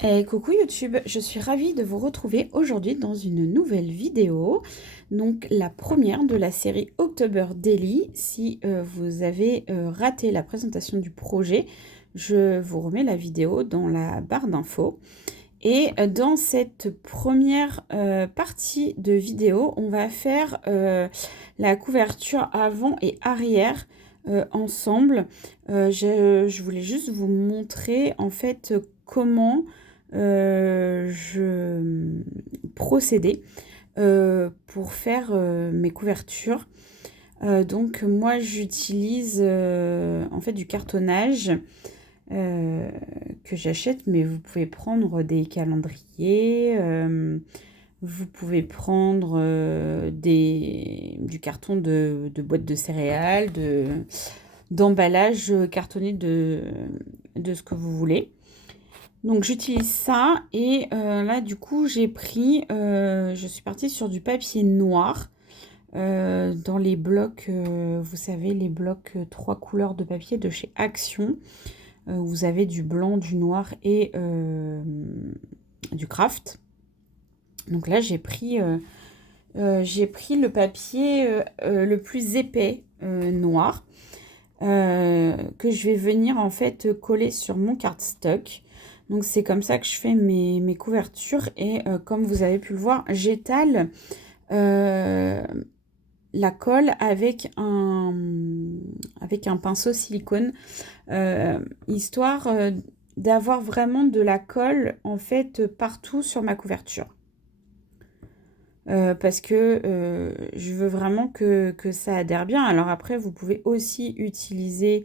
Coucou YouTube, je suis ravie de vous retrouver aujourd'hui dans une nouvelle vidéo, donc la première de la série October Daily. Si vous avez raté la présentation du projet, je vous remets la vidéo dans la barre d'infos. Et dans cette première partie de vidéo, on va faire la couverture avant et arrière ensemble. Je voulais juste vous montrer en fait comment je procédais pour faire mes couvertures. Donc moi j'utilise en fait du cartonnage que j'achète, mais vous pouvez prendre des calendriers, vous pouvez prendre du carton de boîtes de céréales, d'emballage cartonné de ce que vous voulez. Donc j'utilise ça et là du coup je suis partie sur du papier noir dans les blocs, vous savez les blocs 3 couleurs de papier de chez Action. Vous avez du blanc, du noir et du craft. Donc là j'ai pris le papier le plus épais noir que je vais venir en fait coller sur mon cardstock. Donc c'est comme ça que je fais mes couvertures et comme vous avez pu le voir, j'étale la colle avec un pinceau silicone, histoire d'avoir vraiment de la colle en fait partout sur ma couverture. Parce que je veux vraiment que ça adhère bien. Alors après, vous pouvez aussi utiliser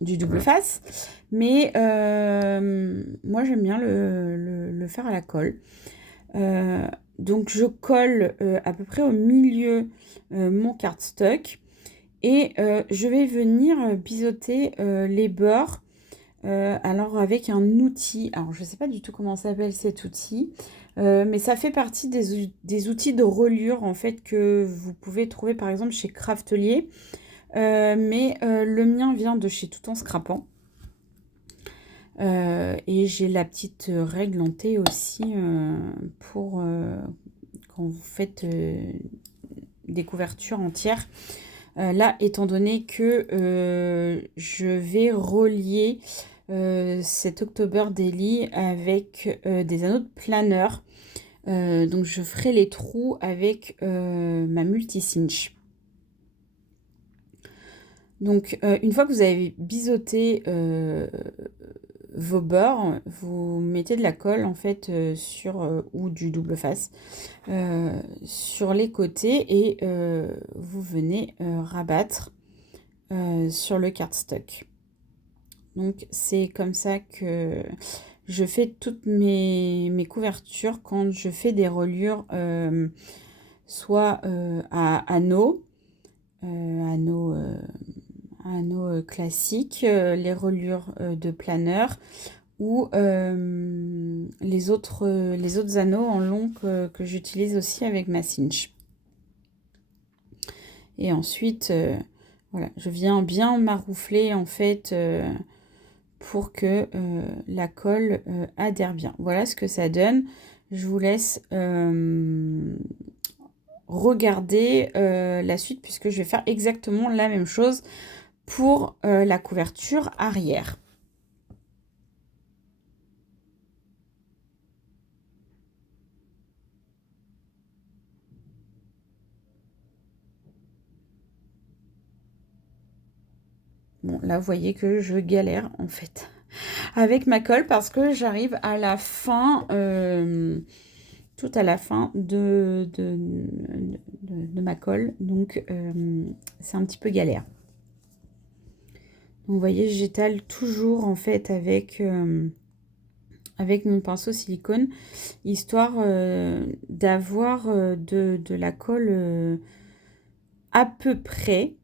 du double face, mais moi j'aime bien le faire à la colle. Donc je colle à peu près au milieu mon cardstock et je vais venir biseauter les bords. Alors avec un outil, alors je ne sais pas du tout comment s'appelle cet outil, mais ça fait partie des outils de reliure en fait que vous pouvez trouver par exemple chez Craftelier, mais le mien vient de chez Tout en Scrapant. Et j'ai la petite règle en T aussi pour quand vous faites des couvertures entières. Là, étant donné que je vais relier cet October Daily avec des anneaux de planeur, donc je ferai les trous avec ma multi-cinch. Donc une fois que vous avez biseauté vos bords, vous mettez de la colle en fait ou du double face sur les côtés et vous venez rabattre sur le cardstock. Donc c'est comme ça que je fais toutes mes couvertures quand je fais des reliures soit à anneaux classiques, les reliures de planeur ou les autres anneaux en long que j'utilise aussi avec ma cinch. Et ensuite, voilà, je viens bien maroufler en fait pour que la colle adhère bien. Voilà ce que ça donne. Je vous laisse regarder la suite puisque je vais faire exactement la même chose pour la couverture arrière. Bon, là, vous voyez que je galère en fait avec ma colle parce que j'arrive à la fin, tout à la fin de ma colle. Donc, c'est un petit peu galère. Donc, vous voyez, j'étale toujours en fait avec mon pinceau silicone, histoire d'avoir de la colle à peu près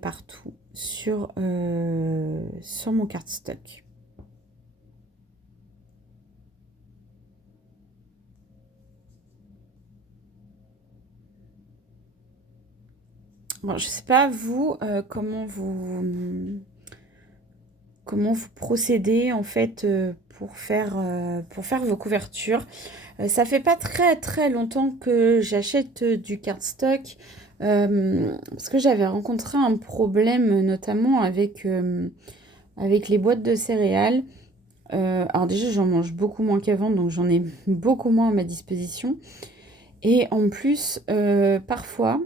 partout sur mon cardstock. Bon, je sais pas vous comment vous comment vous procédez en fait pour faire vos couvertures. Ça fait pas très très longtemps que j'achète du cardstock parce que j'avais rencontré un problème notamment avec les boîtes de céréales. Alors déjà j'en mange beaucoup moins qu'avant, donc j'en ai beaucoup moins à ma disposition. Et en plus, parfois,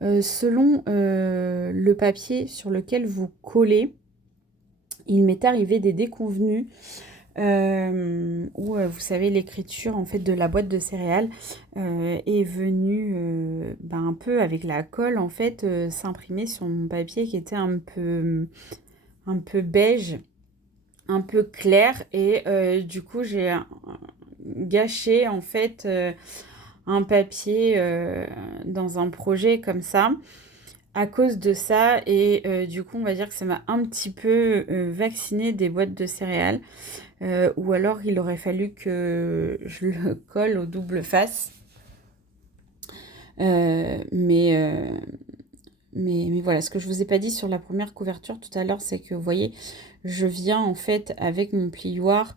selon le papier sur lequel vous collez, il m'est arrivé des déconvenues où, vous savez, l'écriture en fait de la boîte de céréales est venue un peu avec la colle en fait s'imprimer sur mon papier qui était un peu beige, un peu clair et du coup j'ai gâché en fait un papier dans un projet comme ça à cause de ça et du coup on va dire que ça m'a un petit peu vacciné des boîtes de céréales ou alors il aurait fallu que je le colle au double face. Mais voilà, ce que je vous ai pas dit sur la première couverture tout à l'heure, c'est que vous voyez, je viens en fait avec mon plioir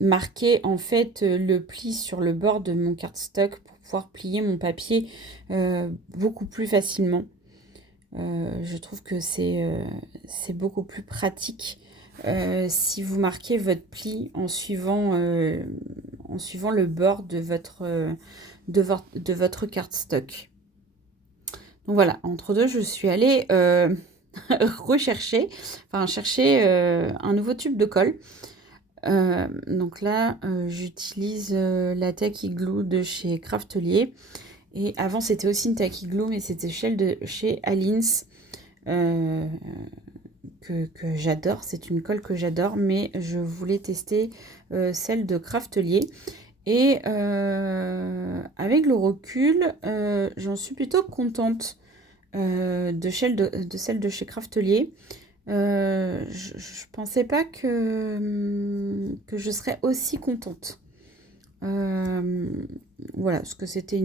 marquer en fait le pli sur le bord de mon cardstock pour pouvoir plier mon papier beaucoup plus facilement. Je trouve que c'est beaucoup plus pratique si vous marquez votre pli en suivant le bord de votre cardstock. Donc voilà, entre deux, je suis allée chercher un nouveau tube de colle. Donc là, j'utilise la Tacky Glue de chez Craftelier. Et avant, c'était aussi une Tacky Glue, mais c'était celle de chez Alins que j'adore. C'est une colle que j'adore, mais je voulais tester celle de Craftelier. Et avec le recul, j'en suis plutôt contente de celle de chez Craftelier. Je pensais pas que je serais aussi contente. Voilà, parce que c'était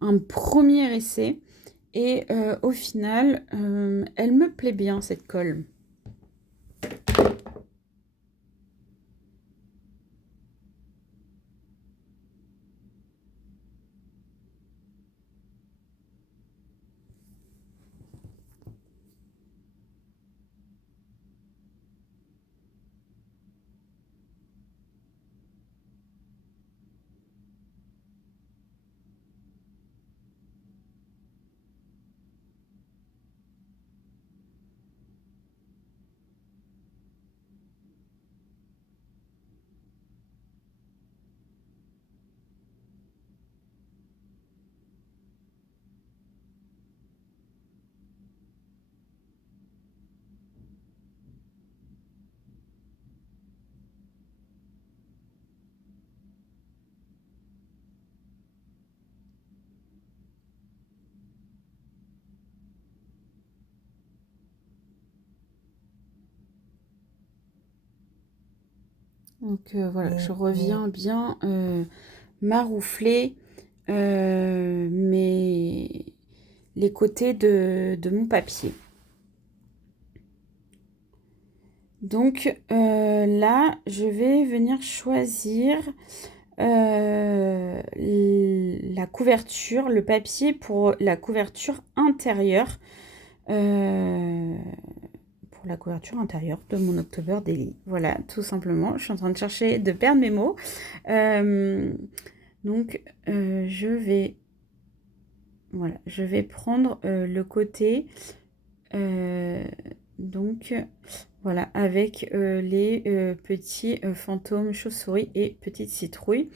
un premier essai. Et au final, elle me plaît bien, cette colle. Donc voilà, je reviens bien maroufler les côtés de mon papier. Donc là, je vais venir choisir la couverture, le papier pour la couverture intérieure. Pour la couverture intérieure de mon October Daily. Voilà, tout simplement. Je suis en train de perdre mes mots. Donc, je vais prendre le côté, donc, voilà, avec les petits fantômes chauves-souris et petites citrouilles.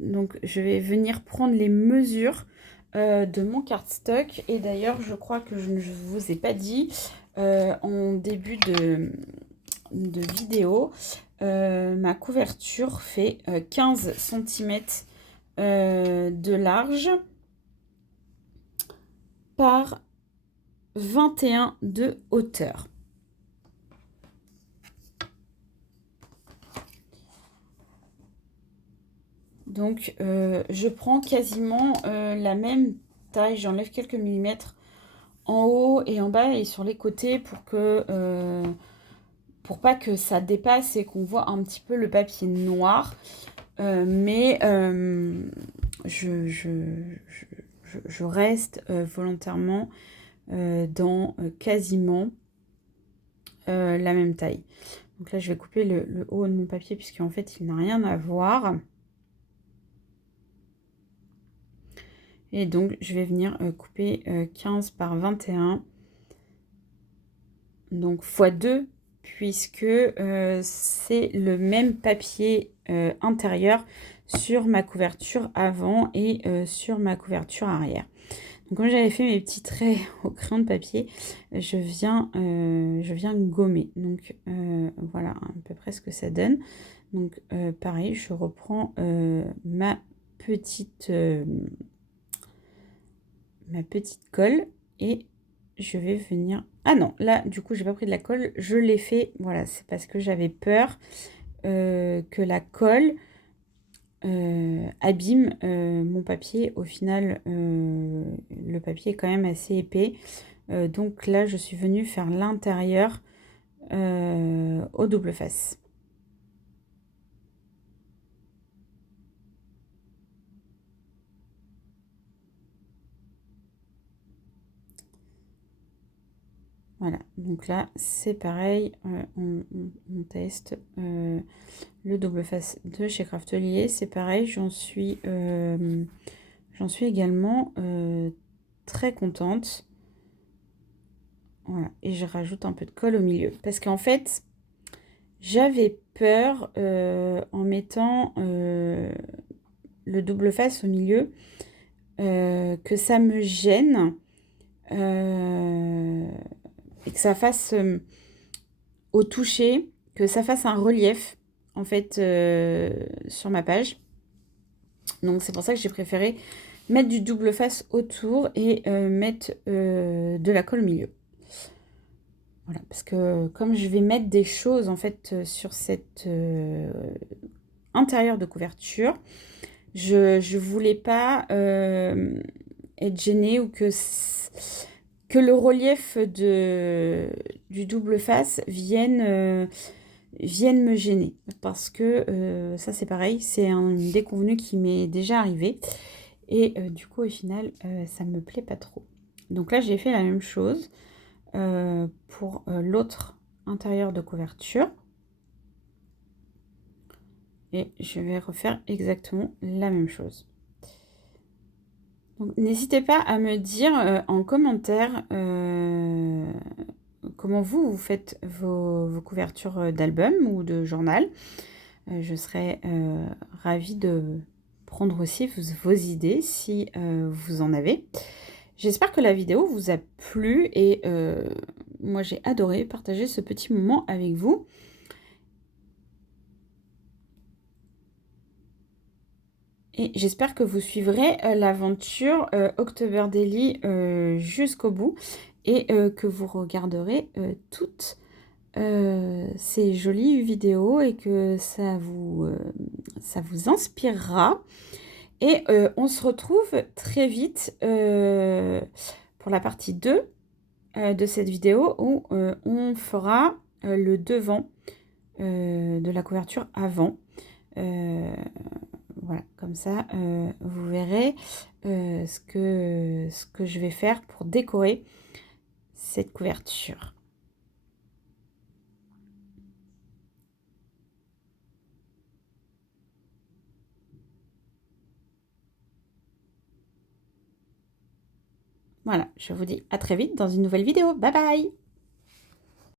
Donc, je vais venir prendre les mesures de mon cardstock. Et d'ailleurs, je crois que je ne vous ai pas dit en début de vidéo, ma couverture fait 15 cm de large par 21 de hauteur. Donc je prends quasiment la même taille, j'enlève quelques millimètres en haut et en bas et sur les côtés pour pas que ça dépasse et qu'on voit un petit peu le papier noir. Mais je reste volontairement dans quasiment la même taille. Donc là, je vais couper le haut de mon papier puisqu'en fait, il n'a rien à voir. Et donc, je vais venir couper 15 par 21. Donc, x2, puisque c'est le même papier intérieur sur ma couverture avant et sur ma couverture arrière. Donc, comme j'avais fait mes petits traits au crayon de papier, je viens gommer. Donc, voilà à peu près ce que ça donne. Donc, pareil, je reprends ma petite colle et je vais venir... Ah non, là, du coup, j'ai pas pris de la colle. Je l'ai fait, voilà, c'est parce que j'avais peur que la colle abîme mon papier. Au final, le papier est quand même assez épais. Donc là, je suis venue faire l'intérieur au double face. Voilà, donc là, c'est pareil, on teste le double face de chez Craftelier. C'est pareil, j'en suis également très contente. Voilà, et je rajoute un peu de colle au milieu. Parce qu'en fait, j'avais peur en mettant le double face au milieu que ça me gêne et que ça fasse au toucher, que ça fasse un relief en fait sur ma page. Donc c'est pour ça que j'ai préféré mettre du double face autour et mettre de la colle au milieu. Voilà, parce que comme je vais mettre des choses en fait sur cette intérieur de couverture, je voulais pas être gênée ou que le relief du double face vienne me gêner. Parce que ça c'est pareil, c'est une déconvenue qui m'est déjà arrivée. Et du coup au final ça me plaît pas trop. Donc là j'ai fait la même chose pour l'autre intérieur de couverture. Et je vais refaire exactement la même chose. Donc n'hésitez pas à me dire en commentaire comment vous faites vos couvertures d'album ou de journal. Je serais ravie de prendre aussi vos idées si vous en avez. J'espère que la vidéo vous a plu et moi j'ai adoré partager ce petit moment avec vous. Et j'espère que vous suivrez l'aventure October Daily jusqu'au bout et que vous regarderez toutes ces jolies vidéos et que ça vous inspirera. Et on se retrouve très vite pour la partie 2 de cette vidéo où on fera le devant de la couverture avant. Voilà, comme ça, vous verrez ce que je vais faire pour décorer cette couverture. Voilà, je vous dis à très vite dans une nouvelle vidéo. Bye bye!